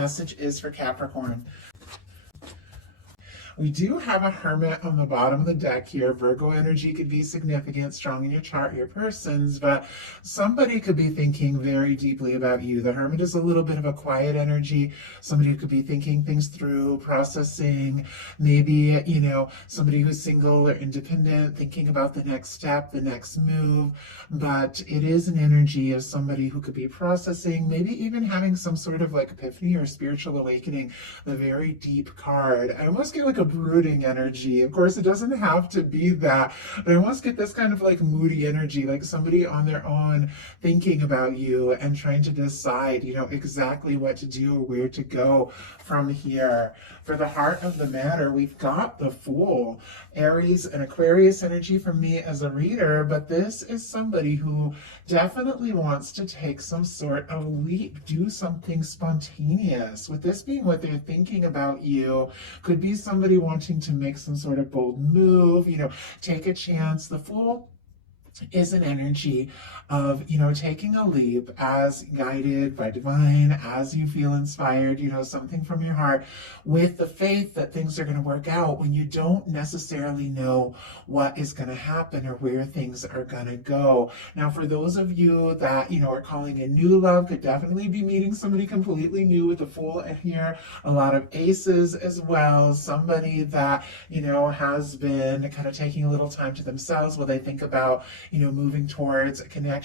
message is for Capricorn. We do have a Hermit on the bottom of the deck here. Virgo energy could be significant, strong in your chart, your persons, but somebody could be thinking very deeply about you. The Hermit is a little bit of a quiet energy. Somebody who could be thinking things through, processing, maybe, somebody who's single or independent, thinking about the next step, the next move. But it is an energy of somebody who could be processing, maybe even having some sort of like epiphany or spiritual awakening. The very deep card. I almost get like a brooding energy. Of course, it doesn't have to be that, but I almost get this kind of like moody energy, like somebody on their own thinking about you and trying to decide, exactly what to do or where to go from here. For the heart of the matter, we've got the Fool, Aries and Aquarius energy from me as a reader, but this is somebody who definitely wants to take some sort of leap, do something spontaneous. With this being what they're thinking about you, could be somebody wanting to make some sort of bold move, take a chance. The Fool is an energy of, taking a leap as guided by divine, as you feel inspired, something from your heart, with the faith that things are going to work out when you don't necessarily know what is going to happen or where things are going to go. Now, for those of you that, are calling in new love, could definitely be meeting somebody completely new with the Fool here. A lot of aces as well. Somebody that, has been kind of taking a little time to themselves while they think about, moving towards a connection.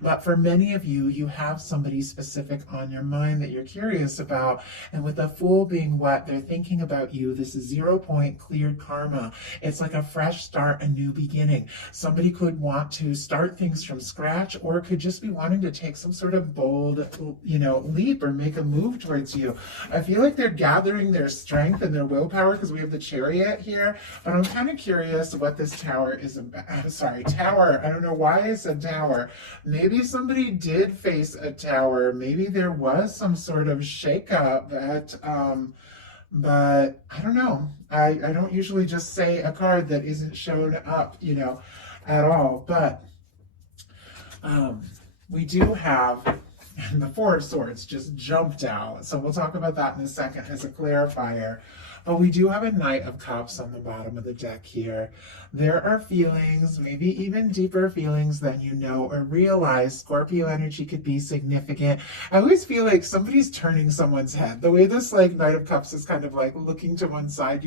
But for many of you, you have somebody specific on your mind that you're curious about. And with the Fool being what they're thinking about you, this is 0 point cleared karma. It's like a fresh start, a new beginning. Somebody could want to start things from scratch, or could just be wanting to take some sort of bold, leap or make a move towards you. I feel like they're gathering their strength and their willpower because we have the Chariot here. But I'm kind of curious what this Tower is about. Tower. I don't know why I said Tower. Maybe somebody did face a tower. Maybe there was some sort of shakeup but I don't know. I don't usually just say a card that isn't shown up, at all. But we do have the Four of Swords just jumped out. So we'll talk about that in a second as a clarifier. But we do have a Knight of Cups on the bottom of the deck here. There are feelings, maybe even deeper feelings than you know or realize. Scorpio energy could be significant. I always feel like somebody's turning someone's head. The way this Knight of Cups is kind of like looking to one side,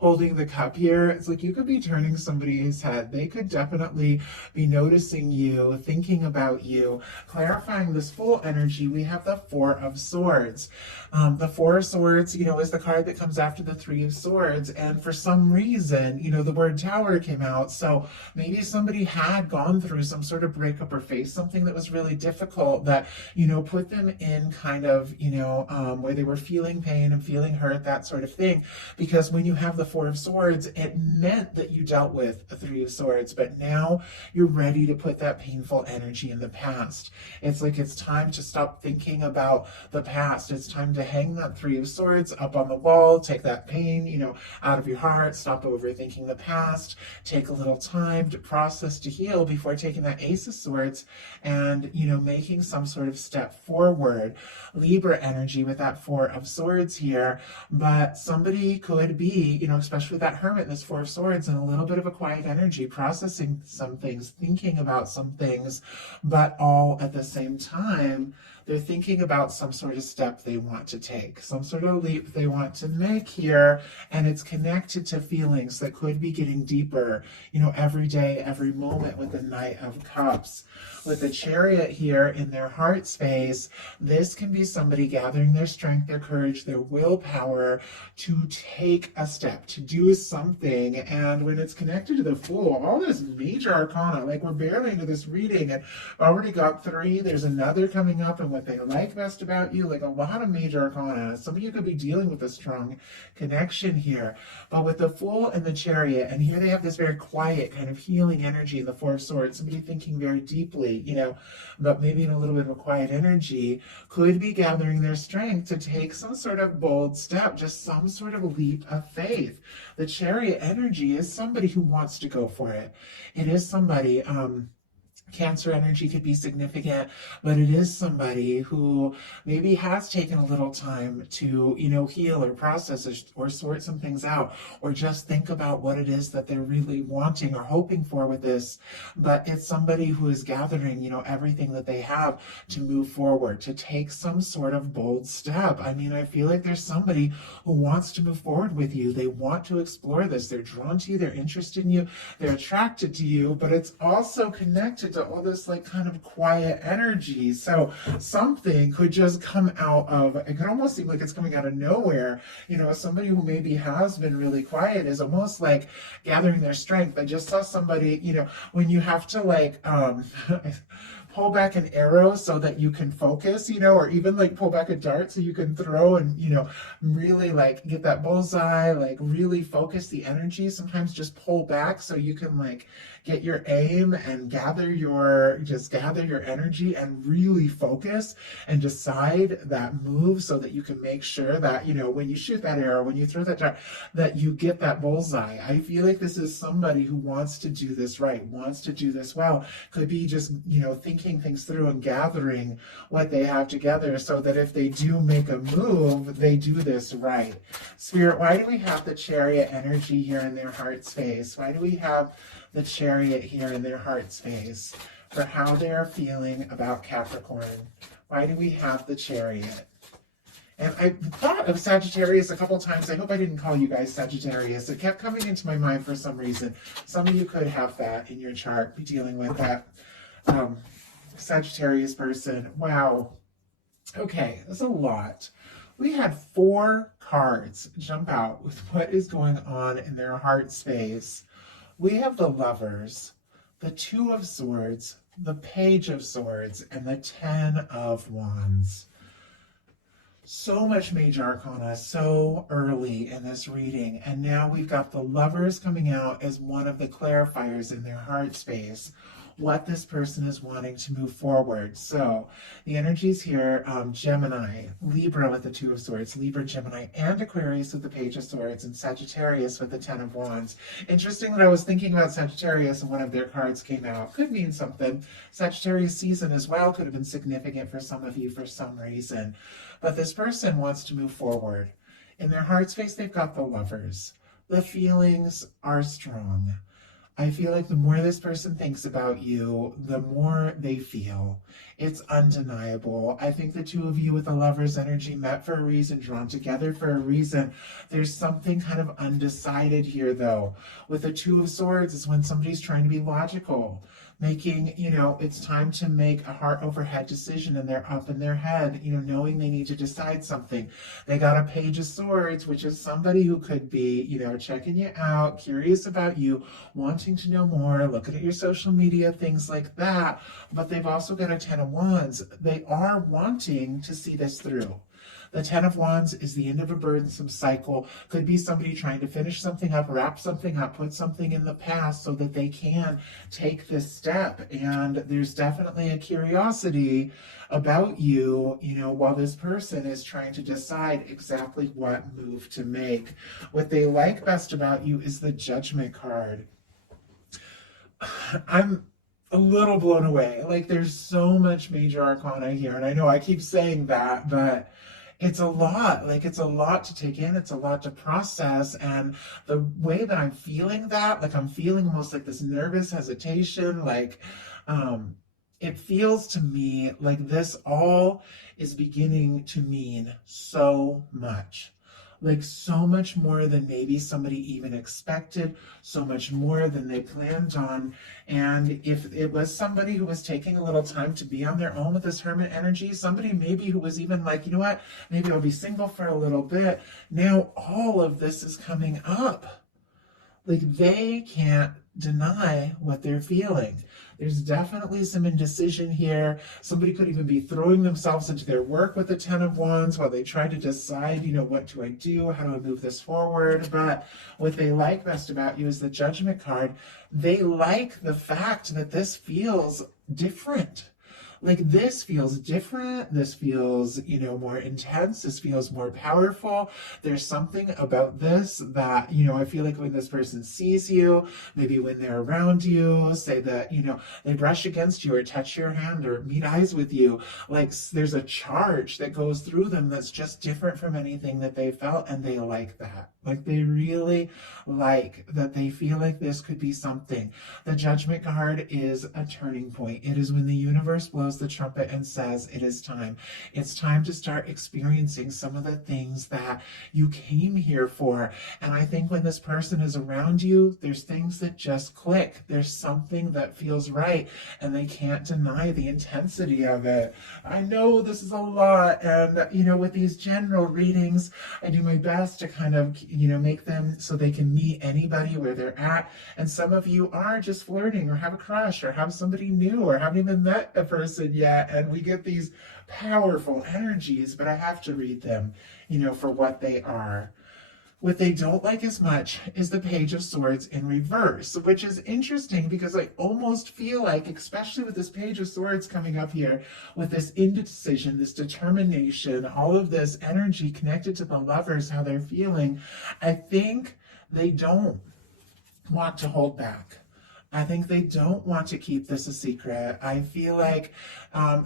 holding the cup here. It's like you could be turning somebody's head. They could definitely be noticing you, thinking about you. Clarifying this Fool energy, we have the Four of Swords. The Four of Swords, is the card that comes after the Three of Swords. And for some reason, the word Tower came out. So maybe somebody had gone through some sort of breakup or faced something that was really difficult that, put them in kind of, where they were feeling pain and feeling hurt, that sort of thing. Because when you have the Four of Swords, it meant that you dealt with a Three of Swords, but now you're ready to put that painful energy in the past. It's like it's time to stop thinking about the past. It's time to hang that Three of Swords up on the wall, take that pain, out of your heart, stop overthinking the past, take a little time to process, to heal before taking that Ace of Swords and, making some sort of step forward. Libra energy with that Four of Swords here, but somebody could be, especially with that Hermit and this Four of Swords, and a little bit of a quiet energy, processing some things, thinking about some things, but all at the same time, they're thinking about some sort of step they want to take, some sort of leap they want to make here, and it's connected to feelings that could be getting deeper, every day, every moment with the Knight of Cups. With the Chariot here in their heart space, this can be somebody gathering their strength, their courage, their willpower to take a step, to do something. And when it's connected to the Fool, all this major arcana, like we're barely into this reading and already got 3, there's another coming up, and what they like best about you, like a lot of major arcana. Some of you could be dealing with a strong connection here. But with the Fool and the Chariot, and here they have this very quiet kind of healing energy in the Four of Swords, somebody thinking very deeply, but maybe in a little bit of a quiet energy, could be gathering their strength to take some sort of bold step, just some sort of leap of faith. The Chariot energy is somebody who wants to go for it. It is somebody, Cancer energy could be significant, but it is somebody who maybe has taken a little time to, heal or process or sort some things out, or just think about what it is that they're really wanting or hoping for with this. But it's somebody who is gathering, everything that they have to move forward, to take some sort of bold step. I mean, I feel like there's somebody who wants to move forward with you. They want to explore this. They're drawn to you. They're interested in you. They're attracted to you, but it's also connected to all this like kind of quiet energy. So something could just come out of, it could almost seem like it's coming out of nowhere. Somebody who maybe has been really quiet is almost like gathering their strength. I just saw somebody, when you have to like pull back an arrow so that you can focus, or even like pull back a dart so you can throw and, really like get that bullseye, like really focus the energy. Sometimes just pull back so you can like get your aim and gather your energy and really focus and decide that move so that you can make sure that, when you shoot that arrow, when you throw that dart, that you get that bullseye. I feel like this is somebody who wants to do this right, wants to do this well, could be just, thinking things through and gathering what they have together so that if they do make a move, they do this right. Spirit, why do we have the Chariot energy here in their heart space? Why do we have the Chariot here in their heart space for how they are feeling about Capricorn? Why do we have the Chariot? And I thought of Sagittarius a couple times. I hope I didn't call you guys Sagittarius. It kept coming into my mind for some reason. Some of you could have that in your chart, be dealing with that Sagittarius person. Wow. Okay, that's a lot. We had 4 cards jump out with what is going on in their heart space. We have the Lovers, the 2 of Swords, the Page of Swords, and the 10 of Wands. So much major arcana so early in this reading, and now we've got the Lovers coming out as one of the clarifiers in their heart space, what this person is wanting to move forward. So the energies here, Gemini, Libra with the 2 of Swords, Libra, Gemini, and Aquarius with the Page of Swords, and Sagittarius with the 10 of Wands. Interesting that I was thinking about Sagittarius and one of their cards came out. Could mean something. Sagittarius season as well could have been significant for some of you for some reason. But this person wants to move forward. In their heart space, they've got the Lovers. The feelings are strong. I feel like the more this person thinks about you, the more they feel. It's undeniable. I think the 2 of you with the Lover's energy met for a reason, drawn together for a reason. There's something kind of undecided here, though. With the 2 of Swords is when somebody's trying to be logical, making, it's time to make a heart over head decision, and they're up in their head, knowing they need to decide something. They got a Page of Swords, which is somebody who could be, checking you out, curious about you, wanting to know more, looking at your social media, things like that. But they've also got a 10 of Wands. They are wanting to see this through. The 10 of Wands is the end of a burdensome cycle. Could be somebody trying to finish something up, wrap something up, put something in the past so that they can take this step. And there's definitely a curiosity about you, while this person is trying to decide exactly what move to make. What they like best about you is the Judgment card. I'm a little blown away. Like, there's so much major arcana here. And I know I keep saying that, but it's a lot. Like, it's a lot to take in. It's a lot to process. And the way that I'm feeling that, like, I'm feeling almost like this nervous hesitation. Like, it feels to me like this all is beginning to mean so much. Like, so much more than maybe somebody even expected, so much more than they planned on. And if it was somebody who was taking a little time to be on their own with this Hermit energy, somebody maybe who was even like, you know what, maybe I'll be single for a little bit. Now all of this is coming up. Like, they can't deny what they're feeling. There's definitely some indecision here. Somebody could even be throwing themselves into their work with the 10 of Wands while they try to decide, what do I do? How do I move this forward? But what they like best about you is the Judgment card. They like the fact that this feels different. like this feels different. This feels, more intense. This feels more powerful. There's something about this that, I feel like when this person sees you, maybe when they're around you, say that, they brush against you or touch your hand or meet eyes with you, like there's a charge that goes through them that's just different from anything that they felt, and they like that. Like they really like that. They feel like this could be something. The Judgment card is a turning point. It is when the universe blows the trumpet and says it is time. It's time to start experiencing some of the things that you came here for. And I think when this person is around you, there's things that just click. There's something that feels right, and they can't deny the intensity of it. I know this is a lot, and with these general readings, I do my best to kind of make them so they can meet anybody where they're at. And some of you are just flirting or have a crush or have somebody new or haven't even met a person yet, and we get these powerful energies, but I have to read them for what they are. What they don't like as much is the Page of Swords in reverse, which is interesting because I almost feel like, especially with this Page of Swords coming up here, with this indecision, this determination, all of this energy connected to the lovers, how they're feeling, I think they don't want to hold back. I think they don't want to keep this a secret. I feel like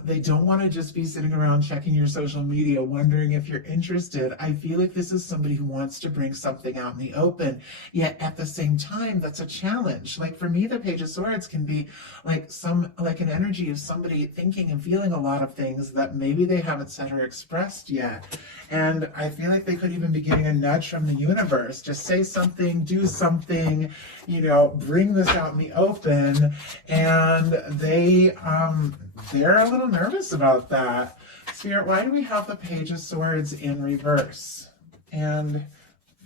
they don't want to just be sitting around checking your social media, wondering if you're interested. I feel like this is somebody who wants to bring something out in the open, yet at the same time, that's a challenge. Like for me, the Page of Swords can be like an energy of somebody thinking and feeling a lot of things that maybe they haven't said or expressed yet. And I feel like they could even be getting a nudge from the universe. Just say something, do something, bring this out in the open. And they're a little nervous about that. Spirit, why do we have the Page of Swords in reverse? And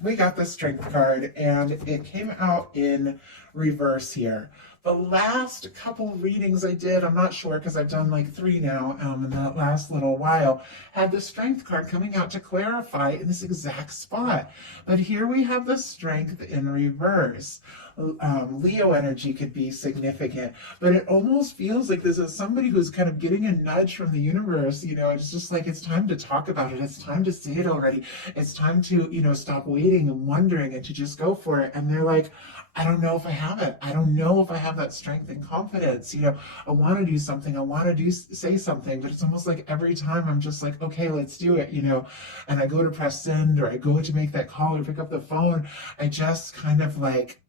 we got the Strength card, and it came out in reverse here. The last couple readings I did, I'm not sure because I've done like 3 now in the last little while, had the Strength card coming out to clarify in this exact spot. But here we have the Strength in reverse. Leo energy could be significant, but it almost feels like this is somebody who's kind of getting a nudge from the universe. It's just like, it's time to talk about it. It's time to say it already. It's time to, stop waiting and wondering and to just go for it. And they're like, I don't know if I have it. I don't know if I have that strength and confidence. I want to do something. I want to say something, but it's almost like every time I'm just like, okay, let's do it, and I go to press send or I go to make that call or pick up the phone. I just kind of lose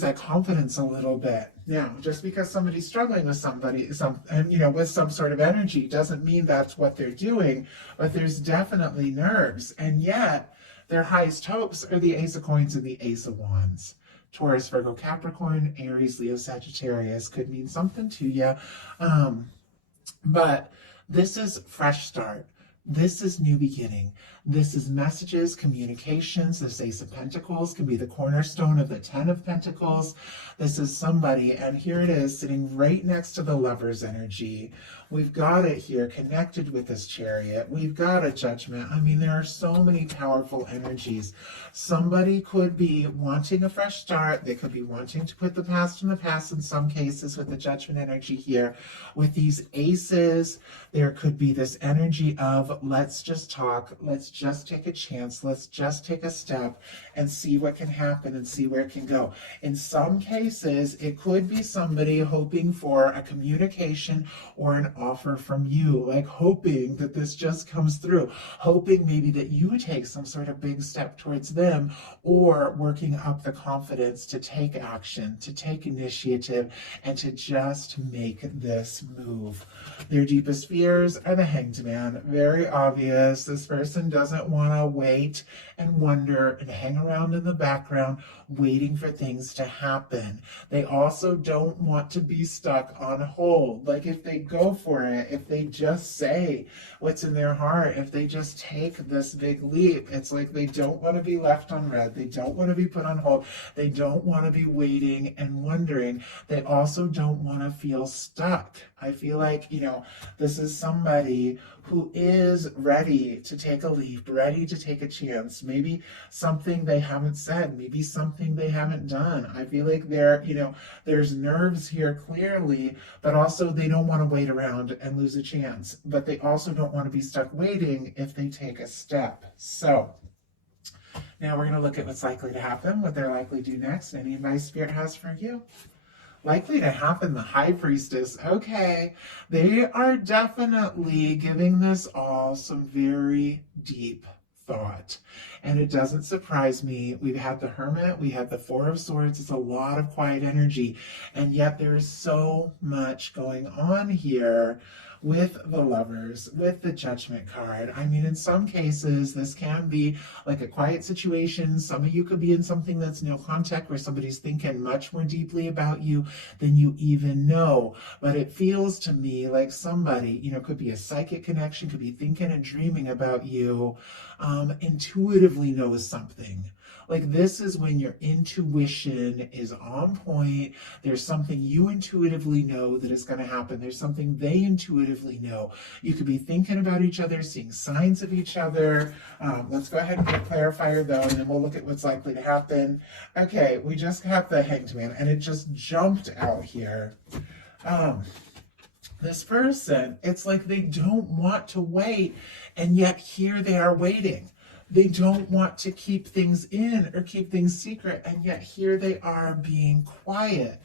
that confidence a little bit. Now, just because somebody's struggling with with some sort of energy doesn't mean that's what they're doing, but there's definitely nerves. And yet, their highest hopes are the Ace of Coins and the Ace of Wands. Taurus, Virgo, Capricorn, Aries, Leo, Sagittarius could mean something to you. But this is fresh start. This is new beginning. This is messages, communications. This Ace of Pentacles can be the cornerstone of the 10 of Pentacles. This is somebody, and here it is sitting right next to the Lover's energy. We've got it here connected with this Chariot. We've got a Judgment. I mean, there are so many powerful energies. Somebody could be wanting a fresh start. They could be wanting to put the past in the past in some cases with the Judgment energy here. With these aces, there could be this energy of, let's just talk. Let's just take a chance. Let's just take a step and see what can happen and see where it can go. In some cases, it could be somebody hoping for a communication or an offer from you, like hoping that this just comes through, hoping maybe that you take some sort of big step towards them, or working up the confidence to take action, to take initiative, and to just make this move. Their deepest fears are the Hanged Man. Very obvious. This person doesn't want to wait and wonder and hang around in the background waiting for things to happen. They also don't want to be stuck on hold. Like if they go for for it, if they just say what's in their heart, if they just take this big leap, it's like they don't want to be left on red. They don't want to be put on hold. They don't want to be waiting and wondering. They also don't want to feel stuck. I feel like, this is somebody who is ready to take a leap, ready to take a chance. Maybe something they haven't said, maybe something they haven't done. I feel like there's nerves here clearly, but also they don't want to wait around and lose a chance. But they also don't want to be stuck waiting if they take a step. So now we're going to look at what's likely to happen, what they're likely to do next, any advice Spirit has for you. Likely to happen, the High Priestess. Okay, they are definitely giving this all some very deep thought. And it doesn't surprise me. We've had the Hermit, we had the Four of Swords. It's a lot of quiet energy. And yet there is so much going on here with the Lovers, with the Judgment card. I mean, in some cases, this can be like a quiet situation. Some of you could be in something that's no contact, where somebody's thinking much more deeply about you than you even know. But it feels to me like somebody, could be a psychic connection, could be thinking and dreaming about you, intuitively knows something. Like, this is when your intuition is on point. There's something you intuitively know that is going to happen. There's something they intuitively know. You could be thinking about each other, seeing signs of each other. Let's go ahead and get a clarifier, though, and then we'll look at what's likely to happen. Okay, we just got the Hanged Man, and it just jumped out here. This person, it's like they don't want to wait, and yet here they are waiting. They don't want to keep things in or keep things secret, and yet here they are being quiet.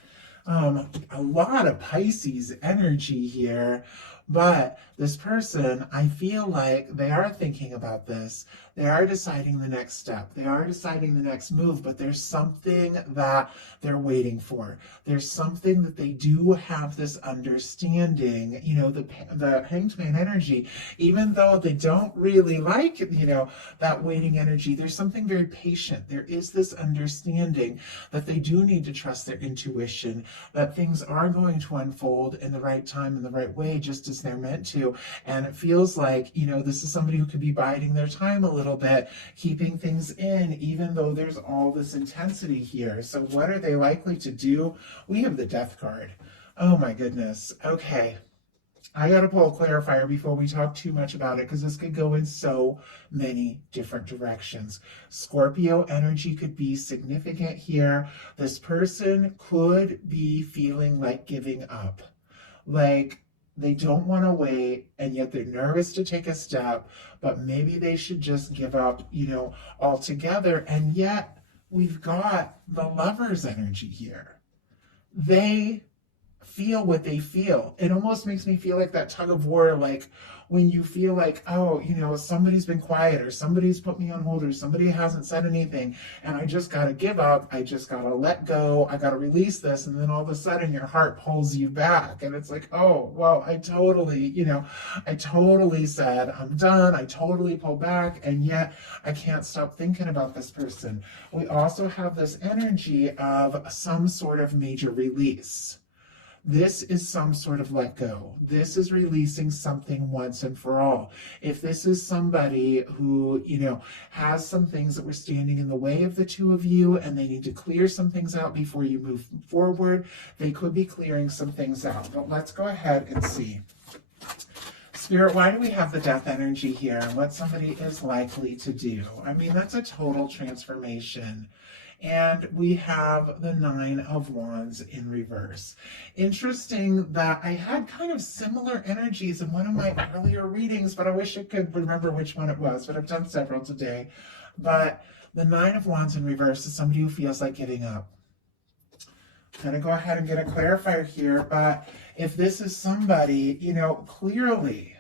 A lot of Pisces energy here, but this person, I feel like they are thinking about this. They are deciding the next step. They are deciding the next move, but there's something that they're waiting for. There's something that they do have this understanding, the Hanged Man energy, even though they don't really like, that waiting energy, there's something very patient. There is this understanding that they do need to trust their intuition, that things are going to unfold in the right time, in the right way, just as they're meant to. And it feels like, this is somebody who could be biding their time a little bit, keeping things in, even though there's all this intensity here. So what are they likely to do? We have the Death card. Oh my goodness. Okay. I got to pull a clarifier before we talk too much about it, because this could go in so many different directions. Scorpio energy could be significant here. This person could be feeling like giving up. Like, they don't want to wait, and yet they're nervous to take a step, but maybe they should just give up, altogether. And yet we've got the Lover's energy here. They feel what they feel. It almost makes me feel like that tug of war, like when you feel like, somebody's been quiet, or somebody's put me on hold, or somebody hasn't said anything, and I just got to give up. I just got to let go. I got to release this. And then all of a sudden your heart pulls you back. And it's like, oh, well, I totally said I'm done. I totally pulled back. And yet I can't stop thinking about this person. We also have this energy of some sort of major release. This is some sort of let go. This is releasing something once and for all. If this is somebody who, has some things that were standing in the way of the two of you, and they need to clear some things out before you move forward, they could be clearing some things out. But let's go ahead and see. Spirit, why do we have the Death energy here, and what somebody is likely to do? I mean, that's a total transformation. And we have the Nine of Wands in reverse. Interesting that I had kind of similar energies in one of my earlier readings, but I wish I could remember which one it was, but I've done several today. But the Nine of Wands in reverse is somebody who feels like giving up. I'm going to go ahead and get a clarifier here, but if this is somebody, clearly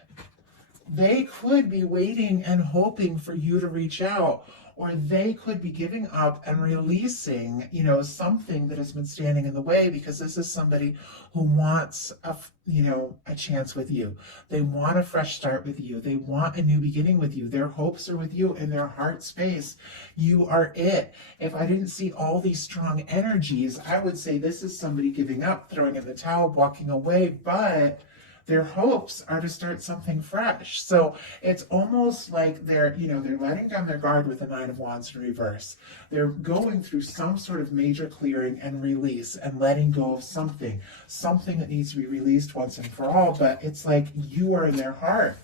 they could be waiting and hoping for you to reach out, or they could be giving up and releasing, something that has been standing in the way, because this is somebody who wants a chance with you. They want a fresh start with you. They want a new beginning with you. Their hopes are with you in their heart space. You are it. If I didn't see all these strong energies, I would say this is somebody giving up, throwing in the towel, walking away, but Their hopes are to start something fresh. So it's almost like they're letting down their guard with the Nine of Wands in reverse. They're going through some sort of major clearing and release and letting go of something that needs to be released once and for all. But it's like you are in their heart.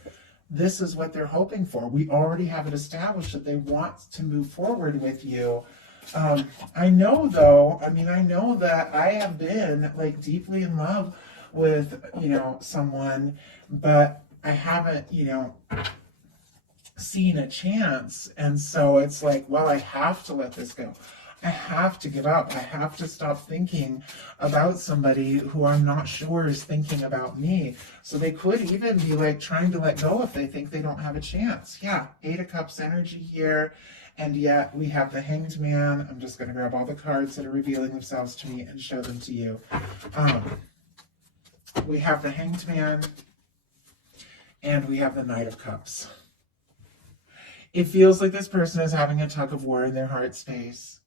This is what they're hoping for. We already have it established that they want to move forward with you. I know that I have been like deeply in love with, someone, but I haven't, seen a chance. And so it's like, well, I have to let this go. I have to give up. I have to stop thinking about somebody who I'm not sure is thinking about me. So they could even be like trying to let go if they think they don't have a chance. Yeah, Eight of Cups energy here. And yet we have the Hanged Man. I'm just going to grab all the cards that are revealing themselves to me and show them to you. We have the Hanged Man and we have the Knight of Cups. It feels like this person is having a tug of war in their heart space.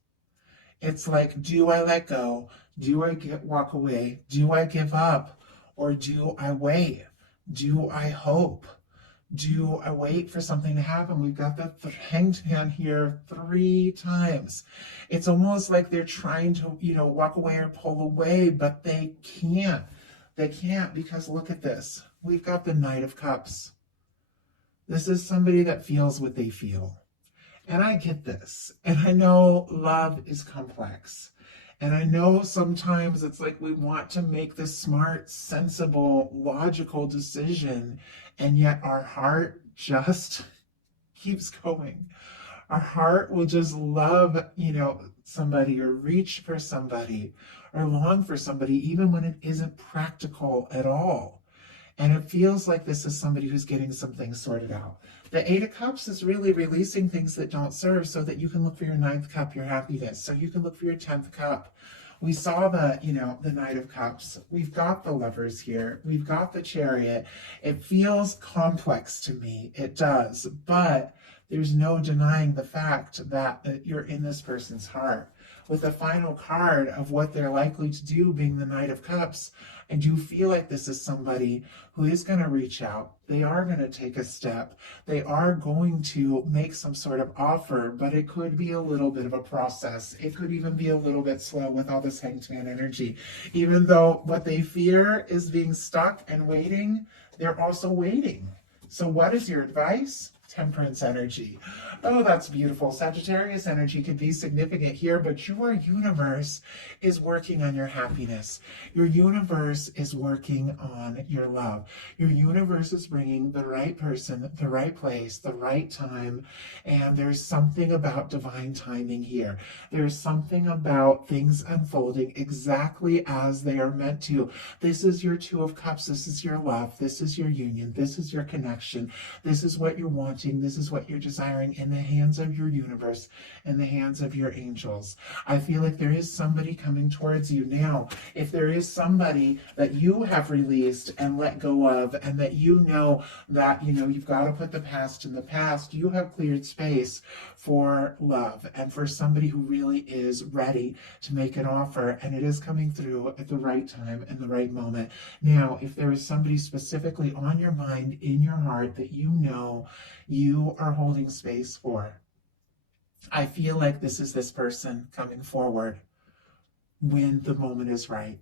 It's like, do I let go? Do I walk away? Do I give up? Or do I wait? Do I hope? Do I wait for something to happen? We've got the Hanged Man here 3 times. It's almost like they're trying to, walk away or pull away, but they can't. They can't, because look at this. We've got the Knight of Cups. This is somebody that feels what they feel. And I get this. And I know love is complex. And I know sometimes it's like we want to make this smart, sensible, logical decision. And yet our heart just keeps going. Our heart will just love, somebody or reach for somebody or long for somebody, even when it isn't practical at all. And it feels like this is somebody who's getting some things sorted out. The Eight of Cups is really releasing things that don't serve so that you can look for your 9th cup, your happiness. So you can look for your 10th cup. We saw the Knight of Cups. We've got the Lovers here. We've got the Chariot. It feels complex to me. It does. But there's no denying the fact that you're in this person's heart. With the final card of what they're likely to do being the Knight of Cups, I do feel like this is somebody who is going to reach out. They are going to take a step. They are going to make some sort of offer, but it could be a little bit of a process. It could even be a little bit slow with all this Hanged Man energy. Even though what they fear is being stuck and waiting, they're also waiting. So what is your advice? Temperance energy. Oh, that's beautiful. Sagittarius energy can be significant here, but your universe is working on your happiness. Your universe is working on your love. Your universe is bringing the right person, the right place, the right time, and there's something about divine timing here. There's something about things unfolding exactly as they are meant to. This is your Two of Cups. This is your love. This is your union. This is your connection. This is what you're wanting. This is what you're desiring in the hands of your universe, in the hands of your angels. I feel like there is somebody coming towards you now. If there is somebody that you have released and let go of, and that that you've got to put the past in the past, you have cleared space for love and for somebody who really is ready to make an offer, and it is coming through at the right time and the right moment. Now, if there is somebody specifically on your mind, in your heart, that you are holding space for, I feel like this is this person coming forward when the moment is right.